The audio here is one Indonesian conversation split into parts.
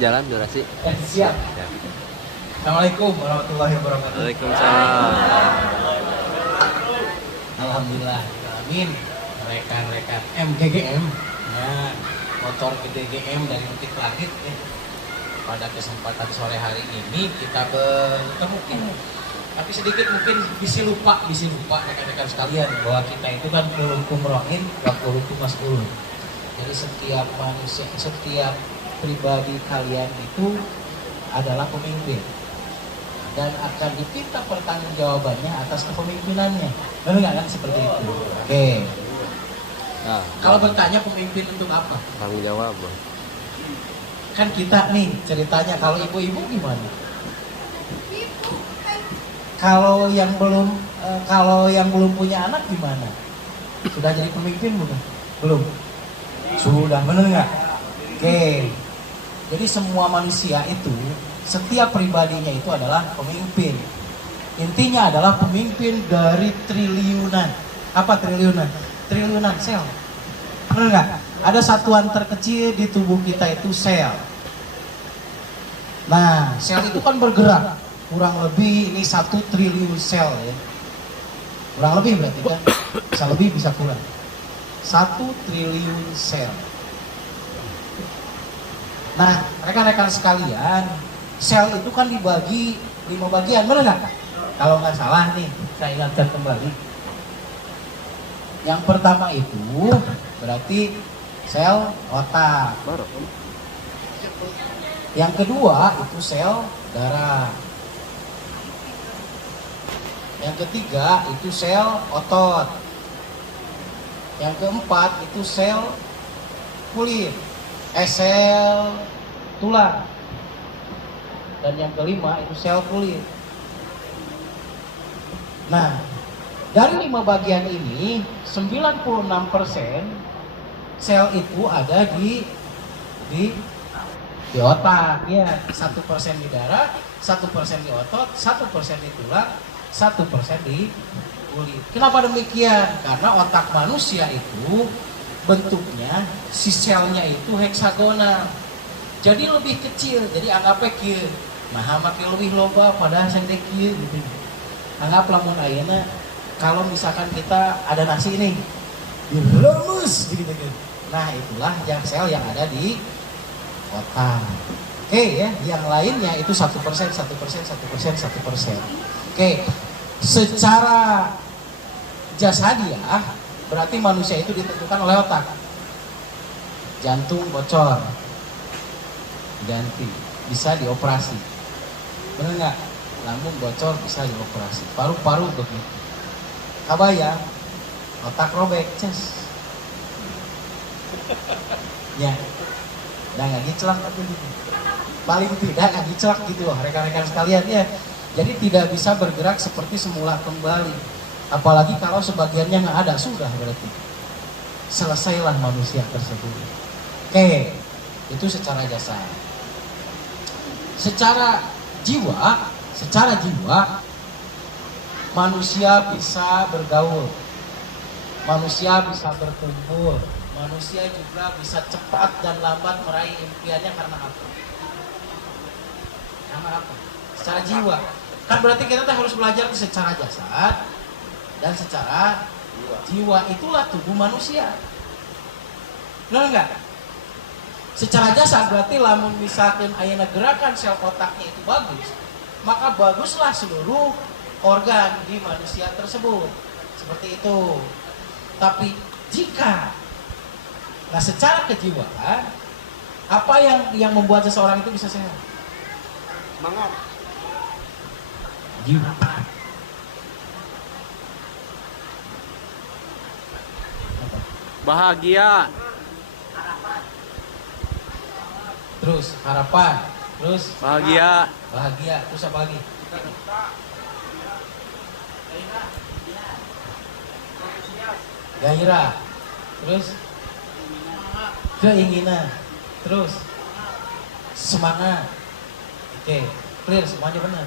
jalan durasi. Siap. Ya. Assalamualaikum warahmatullahi wabarakatuh. Waalaikumsalam. Alhamdulillah, amin. Rekan-rekan MGGM, nah, motor GGM dari Bukit Langit ya. Pada kesempatan sore hari ini kita bertemu. Tapi sedikit mungkin bisa lupa rekan-rekan sekalian bahwa kita itu kan kullukum ra'in wa kullukum mas'ulun. Jadi setiap manusia, setiap pribadi kalian itu adalah pemimpin dan akan dipinta pertanggungjawabannya atas kepemimpinannya. Benar nggak kan seperti itu? Oke. Nah, Kalau bertanya pemimpin untuk apa? tanggung jawab. Kan kita nih ceritanya, kalau ibu-ibu gimana? Kalau yang belum punya anak gimana? Sudah jadi pemimpin bukan? Belum. Sudah, bener nggak? Oke. Jadi semua manusia itu, setiap pribadinya itu adalah pemimpin. Intinya adalah pemimpin dari triliunan. Apa triliunan? Triliunan sel. Bener nggak? Ada satuan terkecil di tubuh kita itu sel. Nah, sel itu kan bergerak. Kurang lebih ini 1 triliun sel ya. Kurang lebih berarti kan? Bisa lebih, bisa kurang. 1 triliun sel. Nah, rekan-rekan sekalian, sel itu kan dibagi 5 bagian, benar nggak? Kalau nggak salah nih, saya ingatkan kembali. Yang pertama itu berarti sel otak. Yang kedua itu sel darah. Yang ketiga itu sel otot. Yang keempat itu sel kulit, sel tulang. Dan yang kelima itu sel kulit. Nah, dari 5 bagian ini 96% sel itu ada di otak ya. 1% di darah, 1% di otot, 1% di tulang, 1% di kulit. Kenapa demikian? Karena otak manusia itu bentuknya, si selnya itu heksagonal. Jadi lebih kecil. Jadi anggapnya kieu. Nah, makin lebih loba padahal sendek kieu gitu. Anggap lamun ayeuna kalau misalkan kita ada nasi nih, diremes gitu. Nah, itulah yang sel yang ada di otak. Oke ya, yang lainnya itu 1%. Oke, secara jasadiah berarti manusia itu ditentukan oleh otak. Jantung bocor, ganti, bisa dioperasi. Benar nggak? Lambung bocor bisa dioperasi. Paru-paru begitu. Kabayang, otak robek, ces. Ya, udah nggak giclak tapi paling tidak nggak giclak gitu loh rekan-rekan sekalian ya. Jadi tidak bisa bergerak seperti semula kembali. Apalagi kalau sebagiannya nggak ada, sudah berarti selesailah manusia tersebut. Oke, itu secara jasad. Secara jiwa manusia bisa bergaul, manusia bisa berkumpul, manusia juga bisa cepat dan lambat meraih impiannya karena apa? Karena apa? Secara jiwa. Kan berarti kita harus belajar secara jasad dan secara jiwa. Itulah tubuh manusia. Benar enggak? Secara jasad berarti lamun misalkan ayeuna gerakan sel otaknya itu bagus, maka baguslah seluruh organ di manusia tersebut. Seperti itu. Tapi jika secara kejiwaan, apa yang membuat seseorang itu bisa sehat? Semangat. Jiwa. Bahagia. Terus harapan, terus Bahagia. terus apa lagi? Gairah, terus keinginan, terus semangat. Oke, clear, semuanya benar.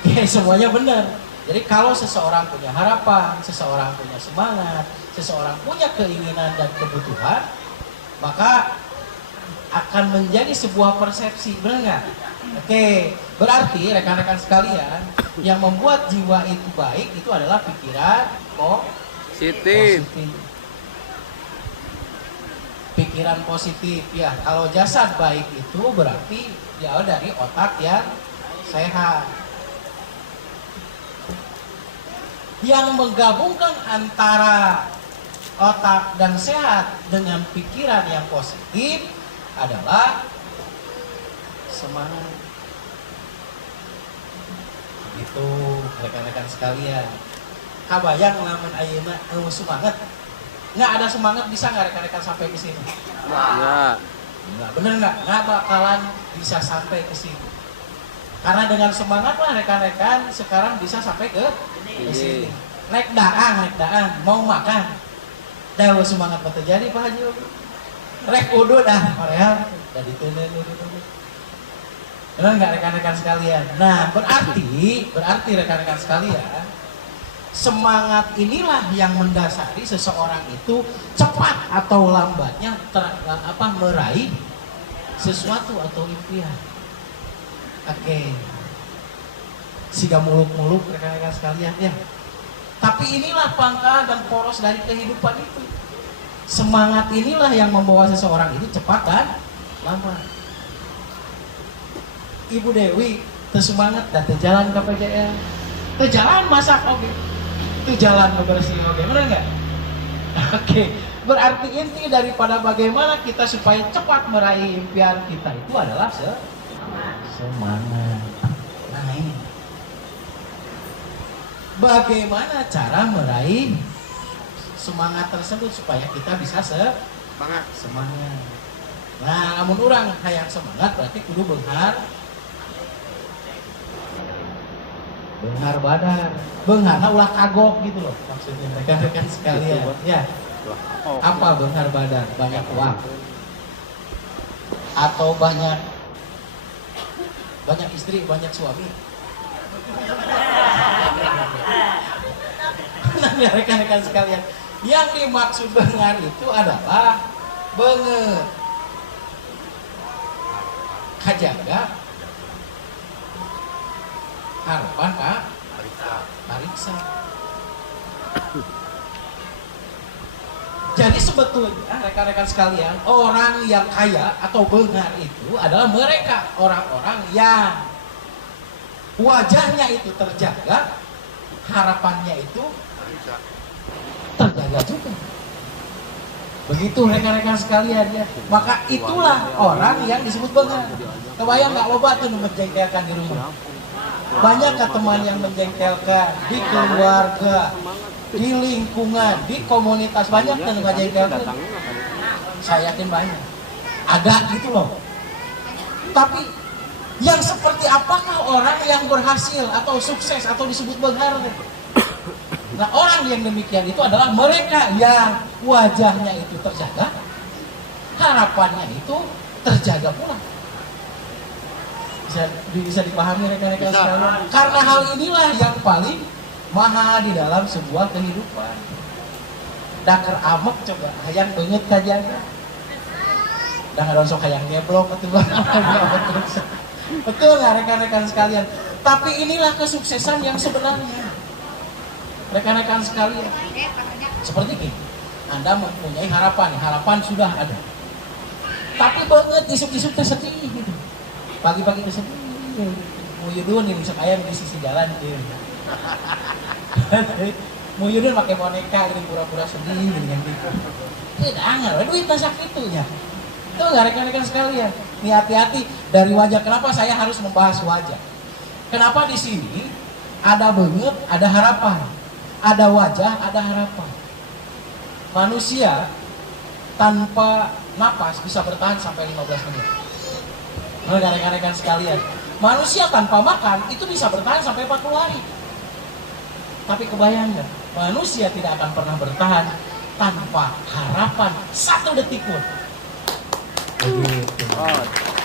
Oke, semuanya benar. Jadi kalau seseorang punya harapan, seseorang punya semangat, seseorang punya keinginan dan kebutuhan, maka akan menjadi sebuah persepsi, benar nggak? Oke, berarti rekan-rekan sekalian, yang membuat jiwa itu baik itu adalah pikiran Positif. Pikiran positif ya. Kalau jasad baik itu berarti ya dari otak yang sehat. Yang menggabungkan antara otak dan sehat dengan pikiran yang positif adalah semangat. Itu rekan-rekan sekalian. Kabayang lamun ayeuna semangat. Nggak ada semangat bisa nggak rekan-rekan sampai ke sini? Enggak. Nggak, bener nggak bakalan bisa sampai ke sini. Karena dengan semangat lah rekan-rekan sekarang bisa sampai ke sini. Naik daang, mau makan. Dah semangat terjadi Pak Haji. Rek udah dah, Korea. Dari tuh. Benar nggak rekan-rekan sekalian? Nah berarti rekan-rekan sekalian, semangat inilah yang mendasari seseorang itu cepat atau lambatnya meraih sesuatu atau impian. Oke. Siga muluk-muluk rekan-rekan sekalian ya. Tapi inilah pangkal dan poros dari kehidupan itu. Semangat inilah yang membawa seseorang itu cepat dan lambat. Ibu Dewi tersemangat dan terjalan ke PJL. Terjalan masak oke. Terjalan bebersih oke. Benar nggak? Oke. Berarti inti daripada bagaimana kita supaya cepat meraih impian kita itu adalah semangat. Nah ini. Bagaimana cara meraih semangat tersebut supaya kita bisa semangat. Nah, amun orang hayang semangat berarti kudu beunghar badar. Beunghar ulah kagok gitu loh maksudnya rekan-rekan sekalian. Ya. Apa beunghar badar? Banyak uang. Atau banyak istri, banyak suami. Nah, ya rekan-rekan sekalian, yang dimaksud beunghar itu adalah beungeut kajaga harapan pariksa. Jadi sebetulnya rekan-rekan sekalian, orang yang kaya atau beunghar itu adalah mereka orang-orang yang wajahnya itu terjaga, harapannya itu terjaga juga. Begitu rekan-rekan sekalian ya. Maka itulah orang yang disebut beunghar. Kebayang nggak loba tuh menjengkelkan di rumah. Banyak teman yang menjengkelkan di keluarga, di lingkungan, di komunitas, banyak yang menjengkelkan. Saya yakin banyak. Ada gitu loh. Tapi yang seperti apakah orang yang berhasil atau sukses atau disebut beunghar? Nah orang yang demikian itu adalah mereka yang wajahnya itu terjaga, harapannya itu terjaga pula. Bisa dipahami rekan-rekan sekalian. Karena hal inilah yang paling mahal di dalam sebuah kehidupan. Dakar amek coba, hayang banget kajaga. Dan nggak sok hayang ngeblok atau betul nggak rekan-rekan sekalian? Tapi inilah kesuksesan yang sebenarnya. Rekan-rekan sekalian, seperti ini, Anda mempunyai harapan sudah ada. Tapi banget isuk-isuk tersedih gitu. Pagi-pagi tersedih. Muyudun nih bisa ayam di sisi jalan gitu. Muyudun pakai boneka gitu pura-pura sedih gitu yang gitu. Tidak anggar, duit masak itunya. Itu nggak rekan-rekan sekalian. Nih hati-hati dari wajah. Kenapa saya harus membahas wajah? Kenapa di sini ada banget, ada harapan. Ada wajah, ada harapan. Manusia tanpa napas bisa bertahan sampai 15 menit. Rekan-rekan sekalian, manusia tanpa makan itu bisa bertahan sampai 40 hari. Tapi kebayang nggak? Manusia tidak akan pernah bertahan tanpa harapan 1 detik pun. Begitu.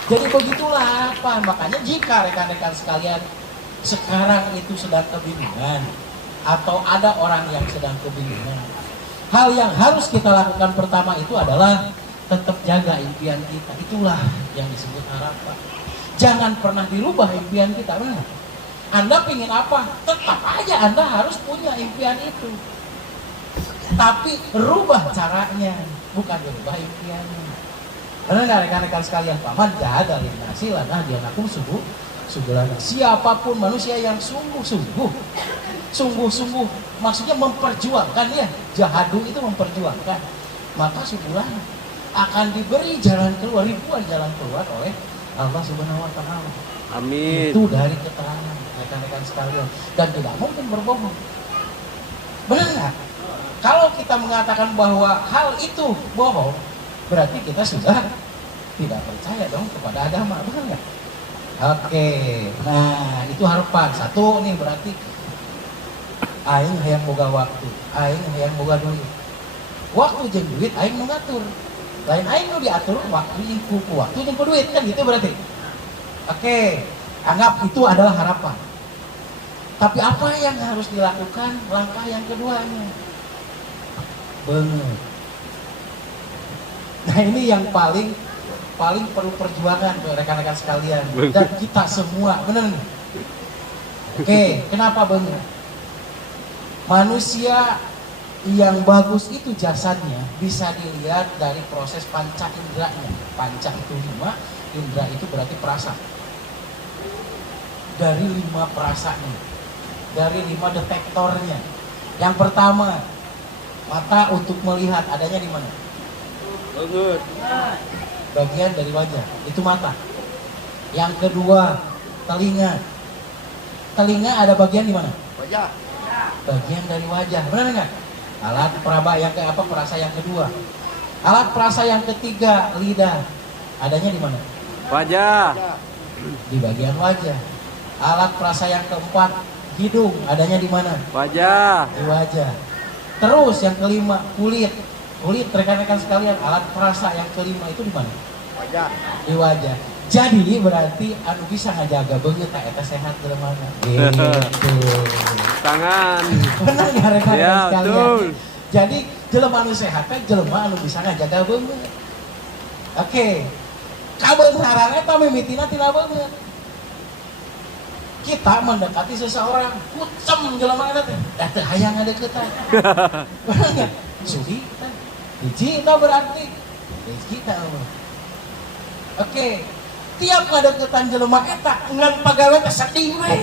Jadi begitulah harapan. Makanya jika rekan-rekan sekalian sekarang itu sedang kebingungan, atau ada orang yang sedang kebingungan, hal yang harus kita lakukan pertama itu adalah tetap jaga impian kita. Itulah yang disebut harapan. Jangan pernah dirubah impian kita, benar. Anda ingin apa? Tetap aja Anda harus punya impian itu. Tapi rubah caranya, bukan dirubah impiannya. Karena rekan-rekan sekalian, paman jaga linasi lanah dia nakum subuh lana. Siapapun manusia yang sungguh-sungguh, maksudnya memperjuangkan ya, jahadu itu memperjuangkan, maka subuh akan diberi jalan keluar, ribuan jalan keluar oleh Allah Subhanahu wa Ta'ala. Amin. Itu dari keterangan rekan-rekan sekalian, dan tidak mungkin berbohong. Benar nggak? Kalau kita mengatakan bahwa hal itu bohong, berarti kita sudah tidak percaya dong kepada agama, benar nggak? Oke, nah itu harapan satu nih, berarti aing hayang boga waktu, aing hayang boga duit. Waktu jeung duit aing nu ngatur. Lain aing nu diatur waktu jeung ku duit, kan gitu berarti. Oke, anggap itu adalah harapan. Tapi apa yang harus dilakukan langkah yang keduanya? Bener. Nah ini yang paling perlu perjuangan rekan-rekan sekalian dan kita semua, bener nih. Oke, kenapa bener? Manusia yang bagus itu jasadnya bisa dilihat dari proses panca inderanya. Panca itu 5, indera itu berarti perasa. Dari 5 perasanya, dari 5 detektornya. Yang pertama, mata untuk melihat adanya di mana? Banget. Bagian dari wajah, itu mata. Yang kedua, telinga. Telinga ada bagian di mana? Wajah. Bagian dari wajah, benar nggak? Alat peraba yang perasa yang kedua. Alat perasa yang ketiga, lidah. Adanya di mana? Wajah. Di bagian wajah. Alat perasa yang keempat, hidung. Adanya di mana? Wajah. Di wajah. Terus yang kelima, kulit. Kulit rekan-rekan sekalian, alat perasa yang kelima itu di mana? Wajah. Di wajah. Jadi berarti anu bisa ngajaga beungeut eta sehat jelema. Gitu. Tangan. Benar nggak rekan-rekan Ya, sekalian? betul. Jadi jelema anu sehat kan jelema anu bisa ngajaga beungeut. Oke. Kabenaran eta mimitina tina beungeut. Kita mendekati seseorang, kucem jelema eta teh. Da hayang ngadeuketan. Benar nggak? Suhi kan? Hiji itu berarti hiji tahu. Oke, tiap ngadeukeutan jelema eta ngan pagawe teh sedih we.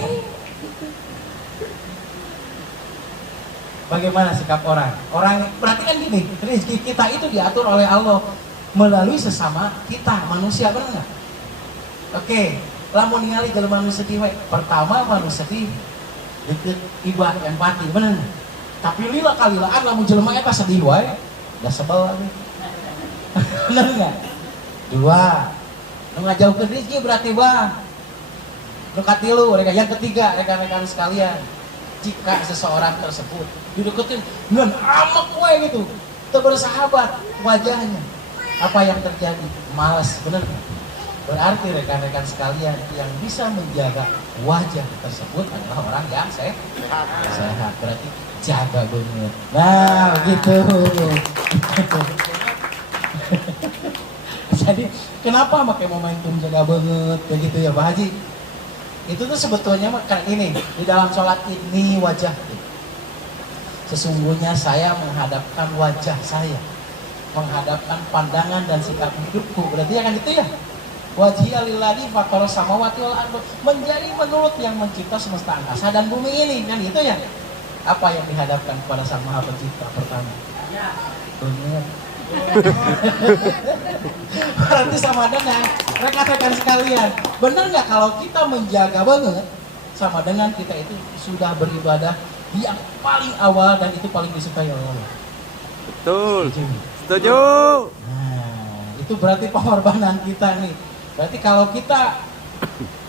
Bagaimana sikap orang? Orang berarti kan gini, rezeki kita itu diatur oleh Allah melalui sesama kita manusia, benar nggak? Oke, lamun ningali jelema nu sedih we, pertama manusia sedih deket iba empati, benar nggak? Tapi lila kalilaan lamun jelema eta sedih wae, da sebel we. Bener enggak? Dua, nu ngajaukeun rezeki berarti Bang. Nu katilu, yang ketiga rekan-rekan sekalian, jika seseorang tersebut dideketin ngan amek we gitu, teu bersahabat wajahnya, apa yang terjadi? Malas, bener enggak? Berarti rekan-rekan sekalian yang bisa menjaga wajah tersebut adalah orang yang sehat. Berarti jaga banget. Nah, begitu. Jadi, kenapa pakai momentum jaga banget begitu ya Pak Haji? Itu tuh sebetulnya kayak ini, di dalam sholat ini wajah. Sesungguhnya saya menghadapkan wajah saya, menghadapkan pandangan dan sikap hidupku. Berarti ya kan itu ya? Wajhiya lillahi fatara samawati wal ardh, menjadi menurut yang mencipta semesta angkasa dan bumi ini, kan gitu ya? Apa yang dihadapkan kepada Sang Maha Pencipta pertama? Benar. Berarti sama dengan rekan-rekan sekalian, benar nggak kalau kita menjaga banget, sama dengan kita itu sudah beribadah yang paling awal dan itu paling disukai oleh Allah. Betul. Setuju. Nah, itu berarti pengorbanan kita nih. Berarti kalau kita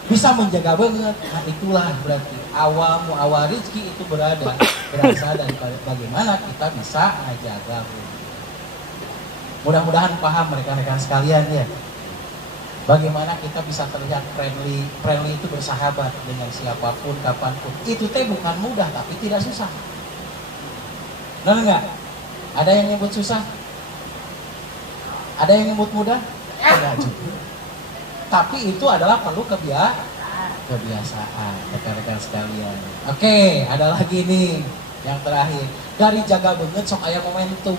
bisa menjaga banget, nah itulah berarti awal rezeki itu berasal dari bagaimana kita bisa menjaga. Mudah-mudahan paham rekan-rekan sekalian ya. Bagaimana kita bisa terlihat friendly itu bersahabat dengan siapapun, kapanpun. Itu teh bukan mudah tapi tidak susah. Benar nggak? Ada yang nyebut susah? Ada yang imut mudah? Tidak juga. Tapi itu adalah perlu kebiasaan, rekan-rekan sekalian. Oke, ada lagi nih yang terakhir. Dari jaga banget sok aya momentum.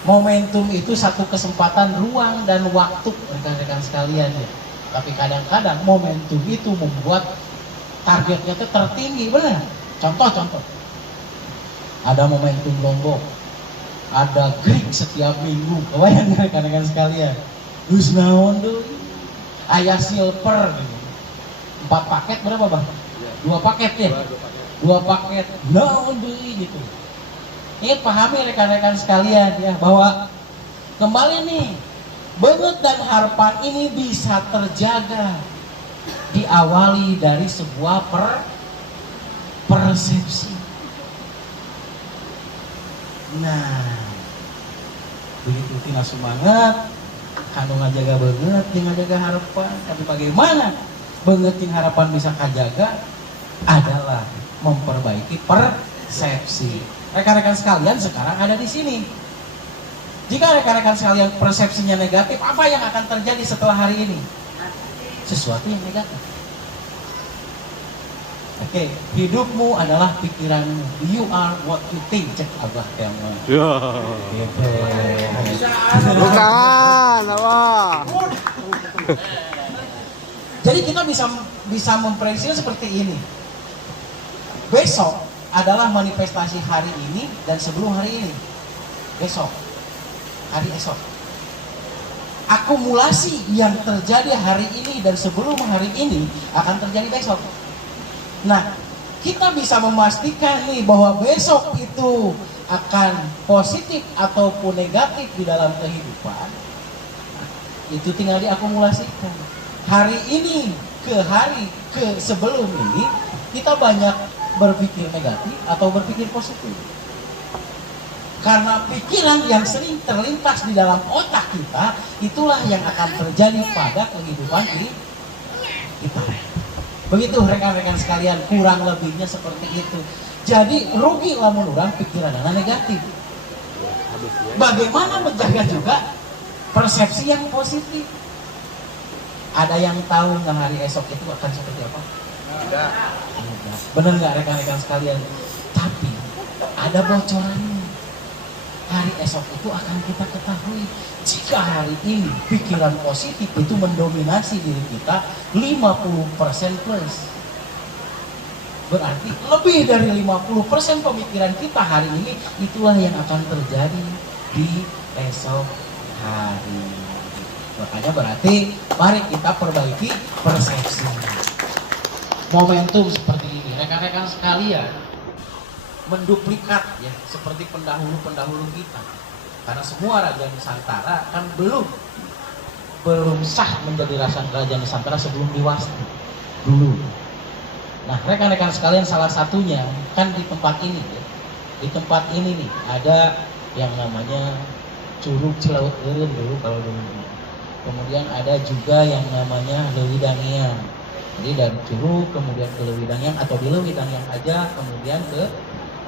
Momentum itu satu kesempatan ruang dan waktu, rekan-rekan sekalian ya. Tapi kadang-kadang momentum itu membuat targetnya itu tertinggi, benar? Contoh. Ada momentum Lombok, ada Greek setiap minggu. Kebayang rekan-rekan sekalian. Terus naon tuh? Ayah silver. 4 paket berapa bang? 2 paket ya? 2 paket. Naon tuh gitu. Ini pahami rekan-rekan sekalian ya, bahwa kembali nih, banget dan harapan ini bisa terjaga diawali dari sebuah persepsi. Nah, begitu tina semangat, kanu ngajaga banget, ngajaga harapan. Tapi bagaimana banget harapan bisa kajaga adalah memperbaiki persepsi. Rekan-rekan sekalian sekarang ada di sini. Jika rekan-rekan sekalian persepsinya negatif, apa yang akan terjadi setelah hari ini? Sesuatu yang negatif. Oke, hidupmu adalah pikiranmu. You are what you think. Cek Abah Kemal. Ya. Gitu. Bukan, apa? Jadi kita bisa memprediksi seperti ini. Besok adalah manifestasi hari ini dan sebelum hari ini. Besok, hari esok. Akumulasi yang terjadi hari ini dan sebelum hari ini akan terjadi besok. Nah, kita bisa memastikan nih bahwa besok itu akan positif ataupun negatif di dalam kehidupan. Itu tinggal diakumulasikan. Hari ini ke hari ke sebelum ini kita banyak berpikir negatif atau berpikir positif. Karena pikiran yang sering terlintas di dalam otak kita, itulah yang akan terjadi pada kehidupan kita. Begitu rekan-rekan sekalian, kurang lebihnya seperti itu. Jadi rugi lamun urang pikiran negatif. Bagaimana menjaga juga persepsi yang positif? Ada yang tahu nggak hari esok itu akan seperti apa? Enggak. Benar nggak rekan-rekan sekalian? Tapi ada bocorannya. Hari esok itu akan kita ketahui. Jika hari ini pikiran positif itu mendominasi diri kita 50% plus. Berarti lebih dari 50% pemikiran kita hari ini itulah yang akan terjadi di esok hari. Makanya berarti mari kita perbaiki persepsi. Momentum seperti ini, rekan-rekan sekalian, menduplikat ya seperti pendahulu-pendahulu kita. Karena semua Raja Nusantara kan belum sah menjadi Raja Nusantara sebelum diwasti dulu. Nah, rekan-rekan sekalian, salah satunya kan di tempat ini ya. Di tempat ini nih ada yang namanya Curug Cilaut Eureun dulu kalau dulu. Kemudian ada juga yang namanya Leuwih-Dangiang. Jadi dari Curug kemudian ke Leuwih-Dangiang atau di Leuwih-Dangiang aja kemudian ke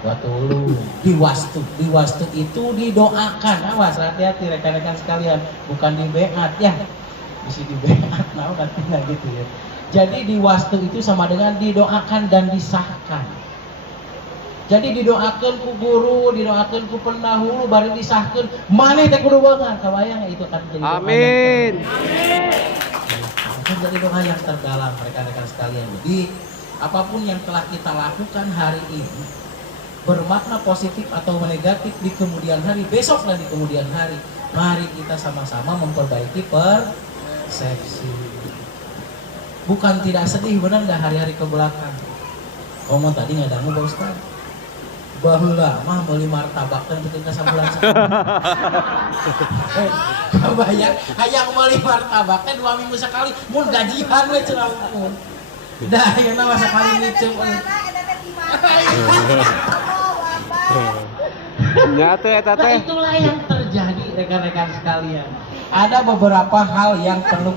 Watulu. Di Wastu itu didoakan. Awas, hati-hati rekan-rekan sekalian, bukan di beat ya. Bisa di beat, nah katanya gitu ya. Jadi di Wastu itu sama dengan didoakan dan disahkan. Jadi didoakan ku guru, didoakan ku pendahulu, baru disahkan. Mana teh kudu banget, kabayang itu kan jadi doa. Amin. Itu jadi doa yang terdalam rekan-rekan sekalian. Jadi apapun yang telah kita lakukan hari ini bermakna positif atau negatif di kemudian hari, besok dan di kemudian hari, mari kita sama-sama memperbaiki persepsi. Bukan tidak sedih, benar nggak hari-hari ke belakang? Ngomong tadi nggak dangu Pak Ustaz. Baheula mah meuli martabak teh bikin kasabulan sakit. Kebayang hayang meuli martabak teh 2 minggu sekali, mun gajian we cenah mun. Da ayeuna mah sakali ngiceu. Nyata eta Nah, teh. itulah yang terjadi rekan-rekan sekalian. Ada beberapa hal yang perlu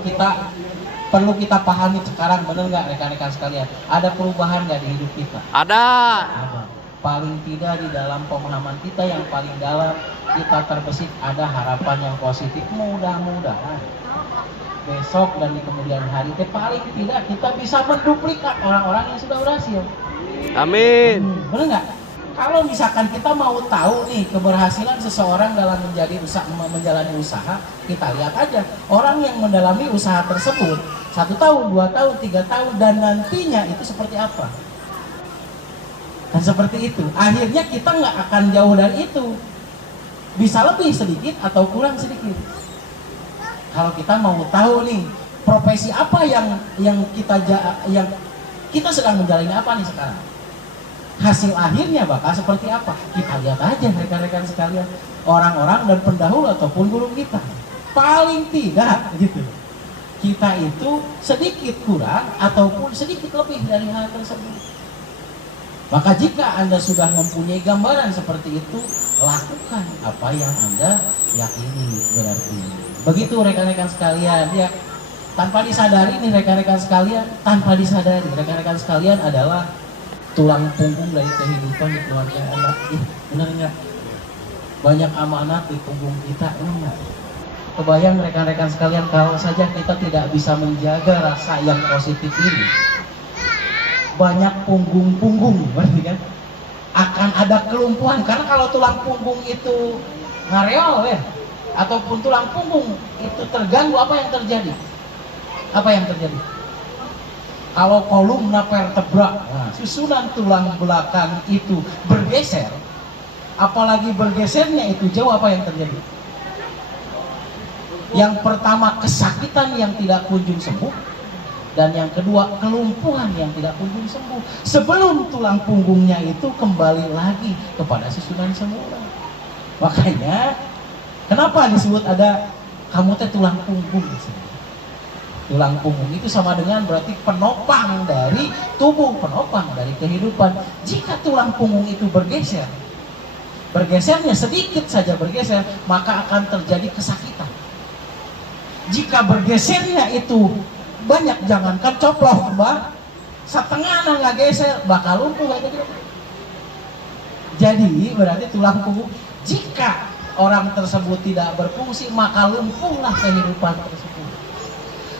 kita pahami sekarang, benar nggak rekan-rekan sekalian? Ada perubahan nggak di hidup kita? Ada. Ada. paling tidak di dalam pemahaman kita yang paling dalam, kita terbesit ada harapan yang positif. Mudah-mudahan besok dan di kemudian hari paling tidak kita bisa menduplikat orang-orang yang sudah berhasil. Amin. Benar nggak? Kalau misalkan kita mau tahu nih keberhasilan seseorang dalam menjalani usaha, kita lihat aja orang yang mendalami usaha tersebut 1 tahun, 2 tahun, 3 tahun, dan nantinya itu seperti apa. Dan seperti itu, akhirnya kita nggak akan jauh dari itu. Bisa lebih sedikit atau kurang sedikit. Kalau kita mau tahu nih profesi apa yang kita sedang menjalani apa nih sekarang. Hasil akhirnya bakal seperti apa? Kita lihat aja rekan-rekan sekalian, orang-orang dan pendahulu ataupun guru kita. Paling tidak gitu, kita itu sedikit kurang ataupun sedikit lebih dari hal tersebut. Maka jika Anda sudah mempunyai gambaran seperti itu, lakukan apa yang Anda yakini berarti. Begitu rekan-rekan sekalian ya. Tanpa disadari nih rekan-rekan sekalian, rekan-rekan sekalian adalah tulang punggung dari kehidupan di keluarga anak. Benar nggak? Banyak amanat di punggung kita, enggak? Kebayang rekan-rekan sekalian kalau saja kita tidak bisa menjaga rasa yang positif ini, banyak punggung-punggung, berarti kan akan ada kelumpuhan. Karena kalau tulang punggung itu ngareol ya, ataupun tulang punggung itu terganggu, apa yang terjadi? Kalau kolumna vertebra, susunan tulang belakang itu bergeser, apalagi bergesernya itu jauh, apa yang terjadi? Yang pertama kesakitan yang tidak kunjung sembuh, dan yang kedua kelumpuhan yang tidak kunjung sembuh. Sebelum tulang punggungnya itu kembali lagi kepada susunan semula. Makanya kenapa disebut ada kamu teh tulang punggung? Tulang punggung itu sama dengan berarti penopang dari tubuh, penopang dari kehidupan. Jika tulang punggung itu bergesernya sedikit saja bergeser, maka akan terjadi kesakitan. Jika bergesernya itu banyak, jangankan coplok, Mbak, setengah nggak geser, bakal lumpuh kayak gitu. Jadi berarti tulang punggung, jika orang tersebut tidak berfungsi, maka lumpuhlah kehidupan tersebut.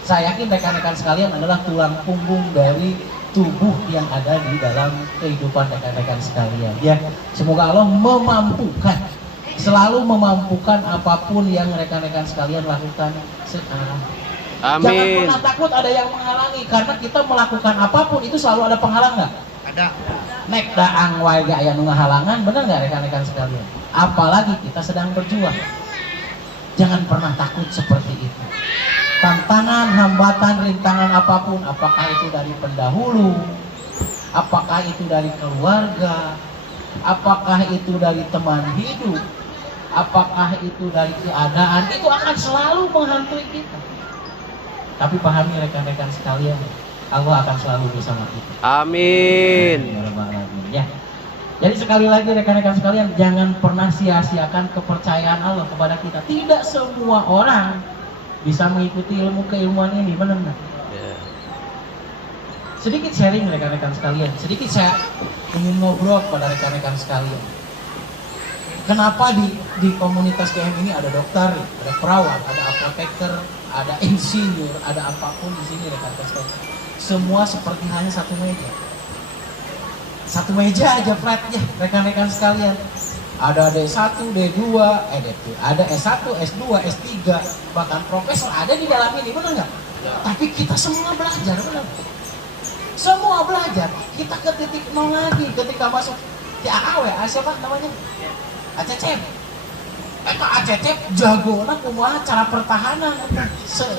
Saya yakin rekan-rekan sekalian adalah tulang punggung dari tubuh yang ada di dalam kehidupan rekan-rekan sekalian. Ya, semoga Allah selalu memampukan apapun yang rekan-rekan sekalian lakukan sekarang. Amin. Jangan pernah takut ada yang menghalangi, karena kita melakukan apapun itu selalu ada penghalang nggak? Ada. Nek daang wae gak aya nu ngahalangan, benar nggak rekan-rekan sekalian? Apalagi kita sedang berjuang. Jangan pernah takut seperti itu. Tantangan, hambatan, rintangan apapun, apakah itu dari pendahulu, apakah itu dari keluarga, apakah itu dari teman hidup, apakah itu dari keadaan, itu akan selalu menghantui kita. Tapi pahami rekan-rekan sekalian, Allah akan selalu bersama kita. Amin. Ya. Jadi sekali lagi rekan-rekan sekalian, jangan pernah sia-siakan kepercayaan Allah kepada kita. Tidak semua orang bisa mengikuti ilmu keilmuan ini, benar nggak? Yeah. Sedikit sharing rekan-rekan sekalian, sedikit saya ingin ngobrol kepada rekan-rekan sekalian. Kenapa di komunitas KM ini ada dokter, ada perawat, ada apoteker, ada insinyur, ada apapun di sini rekan-rekan sekalian. Semua seperti hanya satu meja. Satu meja aja flatnya rekan-rekan sekalian. Ada D1, D2, ada S1, S2, S3, bahkan profesor ada di dalam ini, benar nggak? Tapi kita semua belajar, benar? Semua belajar. Kita ke titik nol lagi ketika masuk TAAW, siapa namanya? ACCEP. Kak ACCEP jago lah kumaha cara pertahanan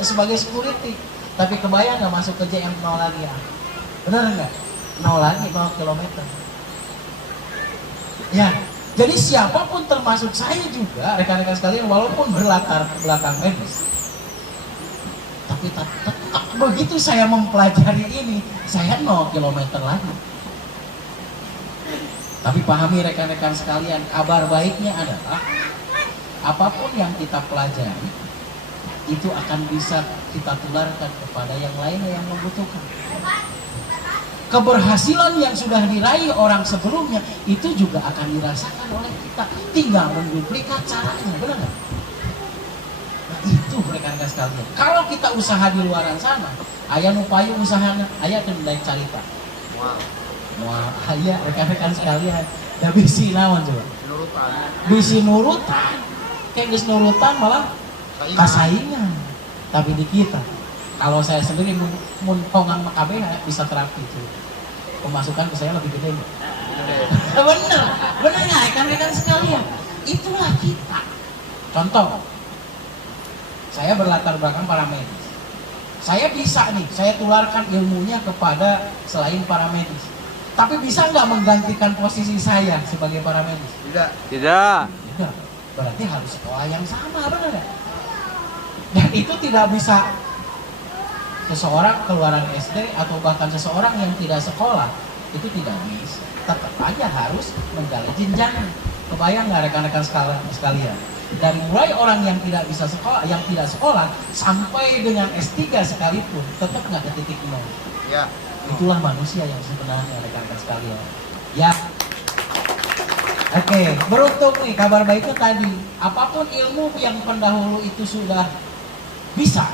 sebagai security. Tapi kebayang nggak masuk ke JM 0 lagi ya? Benar nggak? 0 lagi, 0 kilometer. Ya. Jadi siapapun termasuk saya juga, rekan-rekan sekalian, walaupun berlatar belakang medis, tapi tetap begitu saya mempelajari ini, saya 0 kilometer lagi. Tapi pahami rekan-rekan sekalian, kabar baiknya adalah apapun yang kita pelajari, itu akan bisa kita tularkan kepada yang lainnya yang membutuhkan. keberhasilan yang sudah diraih orang sebelumnya itu juga akan dirasakan oleh kita, tinggal menduplikat caranya, benar nggak? Nah itu rekan-rekan sekalian, kalau kita usaha di luaran sana, ayah nupayu usahanya, ayah akan naik carita. Wah, ayah rekan-rekan sekalian, dah bisi naon coba? Nurutan. Bisi nurutan, kayak geus nurutan malah kasaingan. Tapi di kita, kalau saya sendiri mun kongang makabe bisa terapi itu. Pemasukan ke saya lebih gede. Bener ya rekan-rekan sekalian. Itulah kita. Contoh, saya berlatar belakang paramedis. Saya bisa nih, saya tularkan ilmunya kepada selain paramedis. Tapi bisa nggak menggantikan posisi saya sebagai paramedis? Tidak. Tidak. Tidak. Berarti harus sekolah yang sama, benar nggak? Dan itu tidak bisa seseorang keluaran SD atau bahkan seseorang yang tidak sekolah itu tidak bisa. Tetap aja harus menggali jenjang. Kebayang nggak rekan-rekan sekalian? Dari mulai orang yang tidak bisa sekolah, yang tidak sekolah sampai dengan S3 sekalipun tetap nggak ke titik nol. Ya. Itulah manusia yang sebenarnya rekan-rekan sekalian. Ya. Oke, beruntung nih kabar baiknya tadi. Apapun ilmu yang pendahulu itu sudah bisa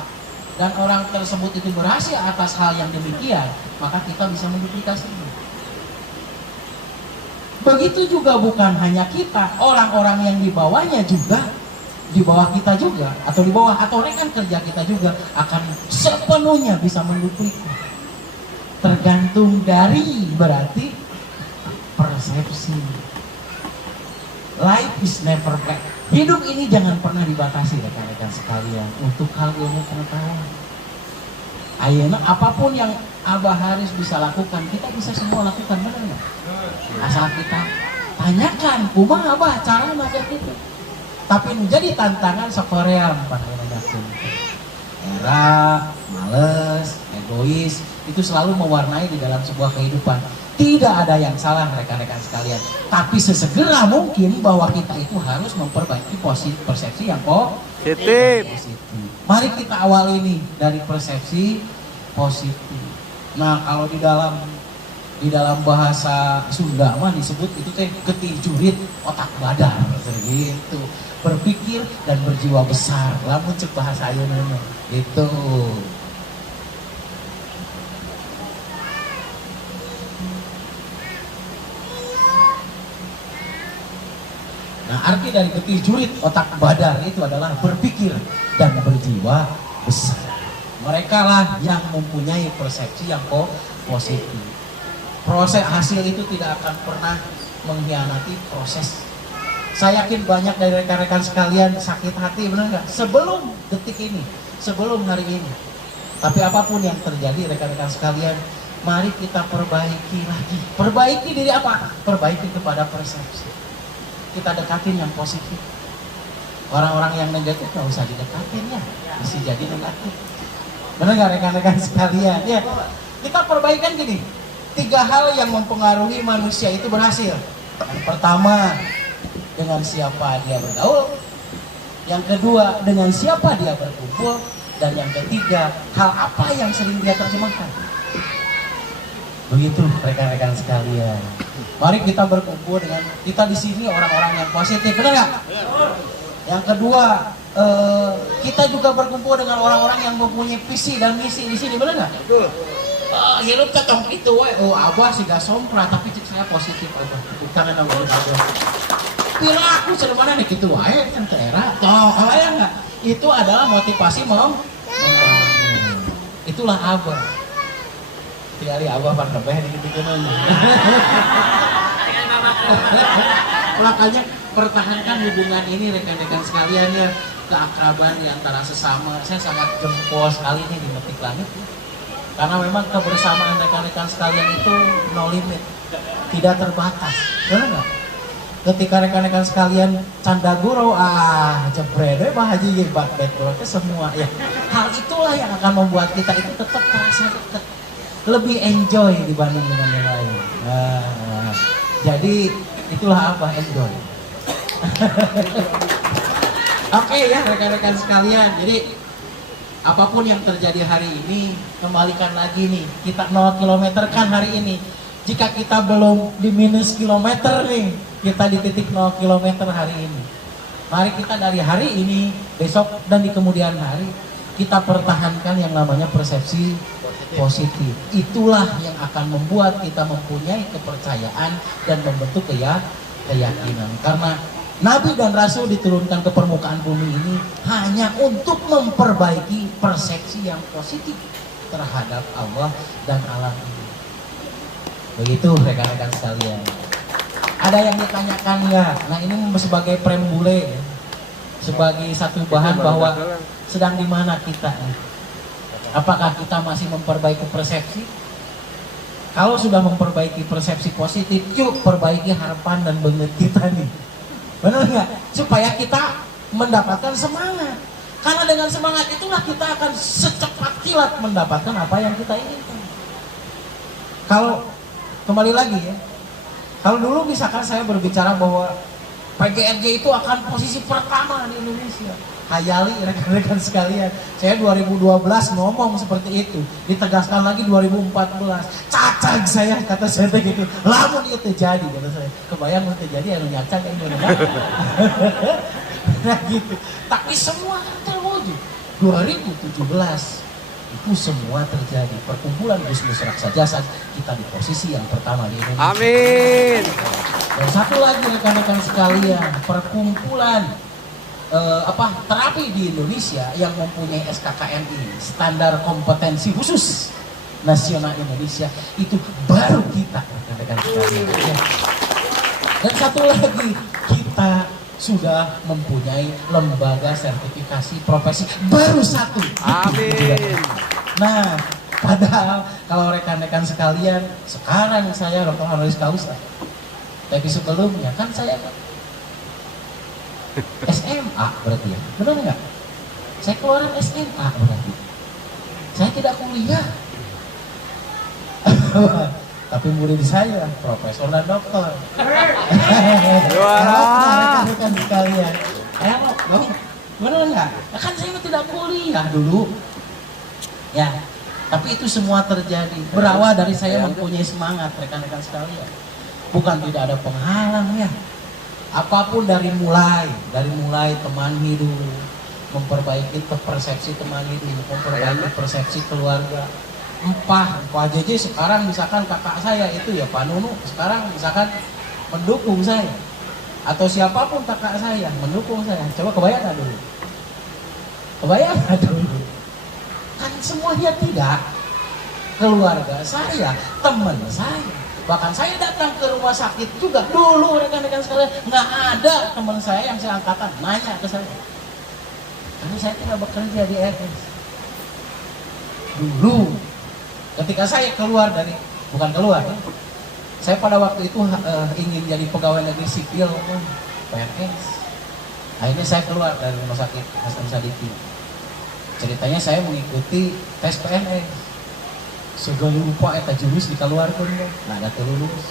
dan orang tersebut itu berhasil atas hal yang demikian, maka kita bisa menduplikasinya. Begitu juga bukan hanya kita, orang-orang yang di bawahnya juga, di bawah kita juga, atau di bawah atau rekan kerja kita juga akan sepenuhnya bisa menduplikat. Tergantung dari berarti persepsi. Life is never black. Hidup ini jangan pernah dibatasi rekan-rekan sekalian untuk hal ilmu pengetahuan. Ayeuna apapun yang Abah Haris bisa lakukan, kita bisa semua lakukan, benar nggak? Asal kita tanyakan, kumaha Abah cara ngajar kita. Tapi menjadi tantangan sekoream pada orang era, males, egois, itu selalu mewarnai di dalam sebuah kehidupan. Tidak ada yang salah rekan-rekan sekalian. Tapi sesegera mungkin bahwa kita itu harus memperbaiki persepsi yang Positif. Mari kita awali nih dari persepsi positif. Nah kalau di dalam bahasa Sunda mah disebut itu teh getih jurit otak badar gitu. Berpikir dan berjiwa besar. Lamun cek bahasa ayeuna gitu. Nah arti dari getih jurit otak badar itu adalah berpikir dan berjiwa besar. Mereka lah yang mempunyai persepsi yang positif. Proses hasil itu tidak akan pernah mengkhianati proses. Saya yakin banyak dari rekan-rekan sekalian sakit hati, benar nggak? Sebelum detik ini, sebelum hari ini. Tapi apapun yang terjadi rekan-rekan sekalian, mari kita perbaiki lagi. Perbaiki diri apa? Perbaiki kepada persepsi. Kita dekatin yang positif. Orang-orang yang negatif nggak usah didekatin ya, bisa jadi negatif. Benar nggak rekan-rekan sekalian? Ya, kita perbaikan gini. 3 hal yang mempengaruhi manusia itu berhasil. Yang pertama, dengan siapa dia bergaul. Yang kedua, dengan siapa dia berkumpul. Dan yang ketiga, hal apa yang sering dia terjemahkan. Begitu rekan-rekan sekalian. Mari kita berkumpul dengan kita di sini orang-orang yang positif, benar nggak? Yang kedua, kita juga berkumpul dengan orang-orang yang mempunyai visi dan misi di sini, benar nggak? Hirup ketong itu, Abah sih gak sompra, tapi cek saya positif, Abah. Jangan nanggung Abah. Pila aku mana nih gitu, wae kan daerah. Toh, kalau ya nggak, itu adalah motivasi membangun. Itulah Abah. Tiari Abah pan kabeh dikit-dikitan. Makanya pertahankan hubungan ini rekan-rekan sekalian ya, keakraban di antara sesama. Saya sangat jempol sekali nih di Metik Langit. Karena memang kebersamaan rekan-rekan sekalian itu no limit, tidak terbatas. Benar nggak? Ketika rekan-rekan sekalian canda guru, jebrede bahaji yebat betul semua ya. Hal itulah yang akan membuat kita itu tetap terasa dekat, lebih enjoy dibanding dengan yang lain. Jadi itulah apa enjoy. Oke ya rekan-rekan sekalian. Jadi apapun yang terjadi hari ini, kembalikan lagi nih, kita 0 kilometer kan hari ini. Jika kita belum di minus kilometer nih, kita di titik 0 kilometer hari ini. Mari kita dari hari ini, besok dan di kemudian hari, kita pertahankan yang namanya persepsi positif. Itulah yang akan membuat kita mempunyai kepercayaan dan membentuk keyakinan. Karena Nabi dan Rasul diturunkan ke permukaan bumi ini hanya untuk memperbaiki persepsi yang positif terhadap Allah dan alam ini. Begitu rekan-rekan sekalian. Ada yang ditanyakan nggak? Nah ini sebagai preambule, sebagai satu bahan bahwa sedang di mana kita? Apakah kita masih memperbaiki persepsi? Kalau sudah memperbaiki persepsi positif, yuk perbaiki harapan dan benget kita nih. Benar nggak? Supaya kita mendapatkan semangat. Karena dengan semangat itulah kita akan secepat kilat mendapatkan apa yang kita inginkan. Kalau kembali lagi ya, kalau dulu misalkan saya berbicara bahwa PGRJ itu akan posisi pertama di Indonesia, hayali rekan-rekan sekalian. Saya 2012 ngomong seperti itu, ditegaskan lagi 2014. Cacag saya, kata saya begitu. Lamun itu terjadi, kata saya. Kebayang mau terjadi, anu nyacag ini. Nah gitu. Tapi semua terwujud. 2017 itu semua terjadi. Perkumpulan Gusmus Raksa Jasad, kita di posisi yang pertama di Indonesia. Amin. Dan satu lagi rekan-rekan sekalian, perkumpulan terapi di Indonesia yang mempunyai SKKNI, standar kompetensi khusus nasional Indonesia, itu baru kita rekan-rekan sekalian. Dan satu lagi, kita sudah mempunyai lembaga sertifikasi profesi baru satu. Amin. Nah, padahal kalau rekan-rekan sekalian, sekarang saya Dr. Honoris Causa. Tapi sebelumnya kan saya SMA berarti ya, benar nggak? Saya keluaran SMA berarti. Saya tidak kuliah. Tapi murid saya profesor dan doktor. Rekan-rekan sekalian, benar nggak? Kan saya tidak kuliah dulu. Ya, tapi itu semua terjadi berawal dari saya mempunyai semangat rekan-rekan sekalian. Bukan tidak ada penghalang ya. Apapun dari mulai teman hidup, memperbaiki persepsi teman hidup, memperbaiki persepsi keluarga. Empah JJ sekarang misalkan kakak saya itu ya Pak Nunu sekarang misalkan mendukung saya, atau siapapun kakak saya mendukung saya. Coba kebayang nggak dulu? Kebayang nggak dulu? Kan semuanya tidak. Keluarga saya, teman saya, bahkan saya datang ke rumah sakit juga dulu rekan-rekan sekalian, nggak ada teman saya yang seangkatan nanya ke saya. Karena saya tidak bekerja di RS. Dulu ketika saya saya pada waktu itu ingin jadi pegawai negeri sipil PNS. Akhirnya saya keluar dari rumah sakit Hasan Sadikin. Ceritanya saya mengikuti tes PNS. Segala lupa eta jurus dikeluarkan, nah ada lulus.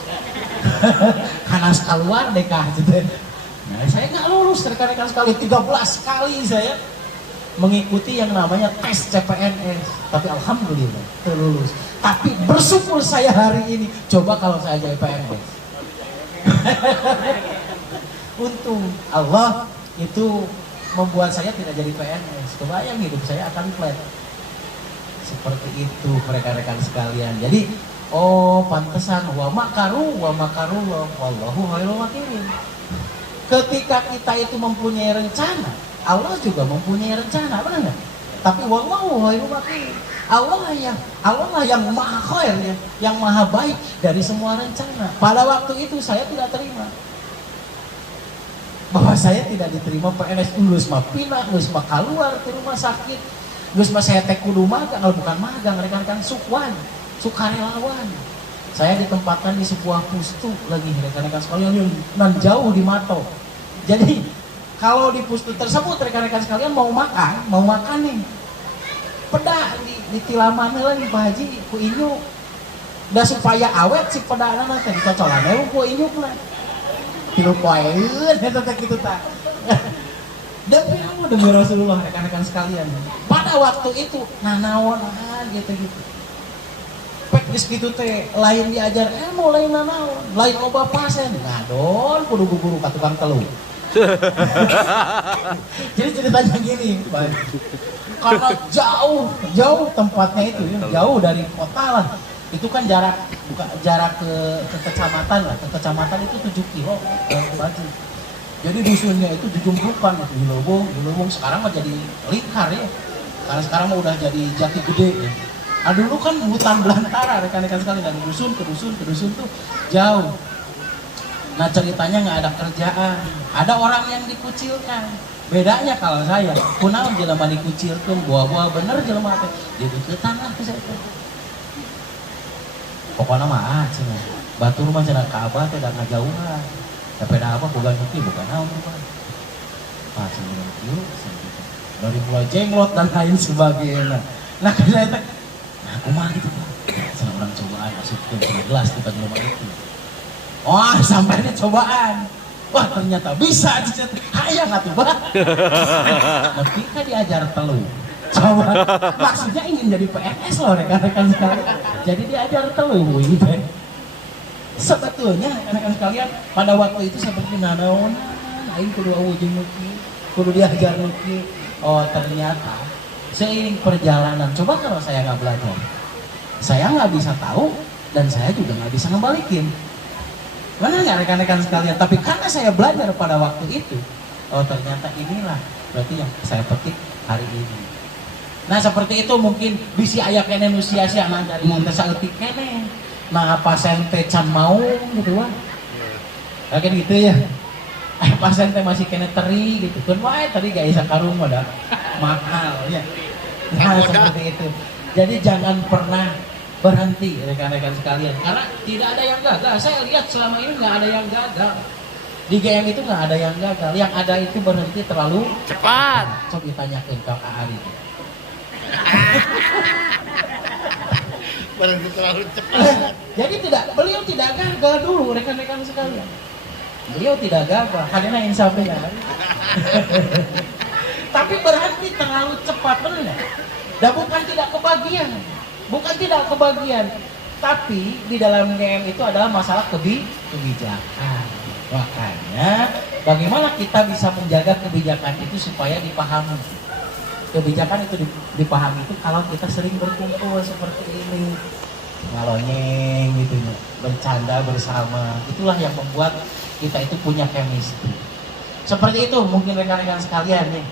Karena keluar deh kah gitu. Nah saya nggak lulus rekan-rekan sekali, 13 kali saya mengikuti yang namanya tes CPNS, tapi alhamdulillah terlulus. Tapi bersyukur saya hari ini, coba kalau saya jadi PNS. Untung Allah itu membuat saya tidak jadi PNS. Kebayang hidup saya akan flat. Seperti itu rekan-rekan sekalian. Jadi pantesan wa makaru wallahu khairul makirin. Ketika kita itu mempunyai rencana, Allah juga mempunyai rencana, benar nggak? Tapi wallahu khairul makirin. Allah lah yang maha khair, yang maha baik dari semua rencana. Pada waktu itu saya tidak terima bahwa saya tidak diterima PNS. Lulus mah pindah, lulus mah keluar ke rumah sakit, lulus mah saya teh kudu magang, kalau bukan magang rekan-rekan sukarelawan. Saya ditempatkan di sebuah pustu lagi rekan-rekan sekalian yang nan jauh di Mato. Jadi kalau di pustu tersebut rekan-rekan sekalian mau makan nih, pedak di tilaman lagi Pak Haji ku inyuk. Da supaya awet si pedana teh dicocolan we ku inyuk lah. Tilu poe eta teh kitu tah. Demi demi Rasulullah rekan-rekan sekalian. Pada waktu itu naon gitu. Pek geus kitu teh lain diajar mau lain naon, lain loba pasien ngadon kudu guru ka tukang teluh. Jadi ceritanya gini, Pak. Karena jauh tempatnya itu ya, jauh dari kota lah. Itu kan jarak ke kecamatan lah. Ke kecamatan itu 7 kilo baju. Jadi dusunnya itu dijumpukan di Lubung sekarang mah jadi Lingkar ya. Karena sekarang mah udah jadi Jati Gede ya. Nah dulu kan hutan belantara rekan-rekan sekali dari dusun ke dusun tuh jauh. Nah ceritanya nggak ada kerjaan, ada orang yang dikucilkan. Bedanya kalau saya, kunaon jelema dikucilkan, buah-buah bener jelema teh, dideketan lah ke saya. Pokoknya mah cenah. Batur mah cenah ka abah teh da ngajauhan. Tapi dah apa bukan nuki bukan naon bukan. Pas sebelum itu dari mulai jenglot dan lain sebagainya. Nah saya teh, nah kumaha gitu Pak. Cenah orang cobaan masukkeun ke gelas di jelema itu. Wah sampai ini cobaan. Wah ternyata bisa hayang atuh Pak. Tapi kan diajar telu. Coba maksudnya ingin jadi PNS loh rekan-rekan sekalian. Jadi diajar telu gitu. Sebetulnya rekan-rekan sekalian pada waktu itu seperti nanaon aing kudu awujud nuki, kudu diajar nuki. Oh ternyata seiring perjalanan, coba kalau saya nggak belajar, saya nggak bisa tahu dan saya juga nggak bisa ngembalikin. Benar nggak rekan-rekan sekalian? Tapi karena saya belajar pada waktu itu, oh ternyata inilah berarti yang saya petik hari ini. Nah seperti itu mungkin bisi aya kene nu sia-sia dari nanti saeutik kene. Nah pasien teh can mau gitu wah. Kayak gitu ya. Pasien teh masih kene teri gitu kan wae tadi gak isa karung mah mahal ya. Nah seperti itu. Jadi jangan pernah berhenti rekan-rekan sekalian karena tidak ada yang gagal. Saya lihat selama ini nggak ada yang gagal di GM itu, nggak ada yang gagal. Yang ada itu berhenti terlalu Cepat. Coba ditanyakan ke Kak Ari. Berhenti terlalu cepat. Jadi beliau tidak gagal dulu rekan-rekan sekalian. Beliau tidak gagal, hanya insafnya. Tapi berhenti terlalu cepat benar. Dan bukan tidak kebagian. Bukan tidak kebagian, tapi di dalam GM itu adalah masalah kebijakan. Makanya bagaimana kita bisa menjaga kebijakan itu supaya dipahami. Kebijakan itu dipahami itu kalau kita sering berkumpul seperti ini, ngalonyeng gitu, bercanda bersama. Itulah yang membuat kita itu punya chemistry. Seperti itu mungkin rekan-rekan sekalian nih.